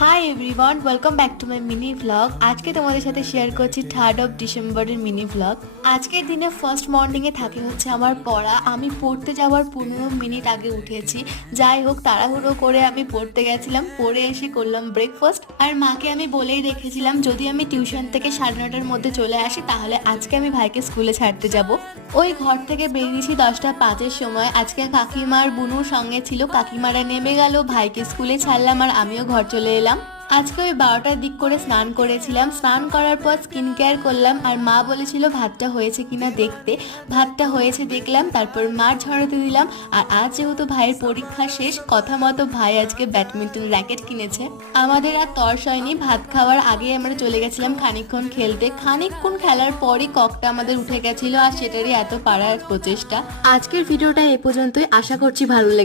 Hi everyone, welcome back to my mini vlog. আজকে তোমাদের সাথে শেয়ার করছি 3rd অফ ডিসেম্বরের মিনি ভ্লগ। আজকের দিনে ফার্স্ট মর্নিংয়ে থাকে হচ্ছে আমার পড়া। আমি পড়তে যাওয়ার 15 মিনিট আগে উঠেছি। যাই হোক, তাড়াহুড়ো করে আমি পড়তে গেছিলাম, পড়ে এসে করলাম ব্রেকফাস্ট। আর মাকে আমি বলেই রেখেছিলাম যদি আমি টিউশন থেকে 9:30টার মধ্যে চলে আসি তাহলে আজকে আমি ভাইকে স্কুলে ছাড়তে যাব। ওই ঘর থেকে বেরিয়েছি 10টা 5-এর সময়। আজকে কাকিমার বুনুর সঙ্গে ছিল, কাকিমারা নেমে গেল, ভাইকে স্কুলে ছাড়লাম আর আমিও ঘর চলে এলাম। আজকে ওই 12টার দিক করে স্নান করেছিলাম। স্নান করার পর স্কিন কেয়ার করলাম আর মা বলেছিল ভাতটা হয়েছে কিনা দেখতে। ভাতটা হয়েছে দেখলাম, তারপর মার ঝরাতে দিলাম। আর আজ যেহেতু ভাইয়ের পরীক্ষা শেষ, কথা মতো ভাই আজকে ব্যাডমিন্টন র্যাকেট কিনেছে। আমাদের আর তর্স হয়নি, ভাত খাওয়ার আগে আমরা চলে গেছিলাম খানিকক্ষণ খেলতে। খানিকক্ষণ খেলার পরই ককটা আমাদের উঠে গেছিল আর সেটারই এত পাড়ার প্রচেষ্টা। আজকের ভিডিওটা এ পর্যন্তই, আশা করছি ভালো লেগেছে।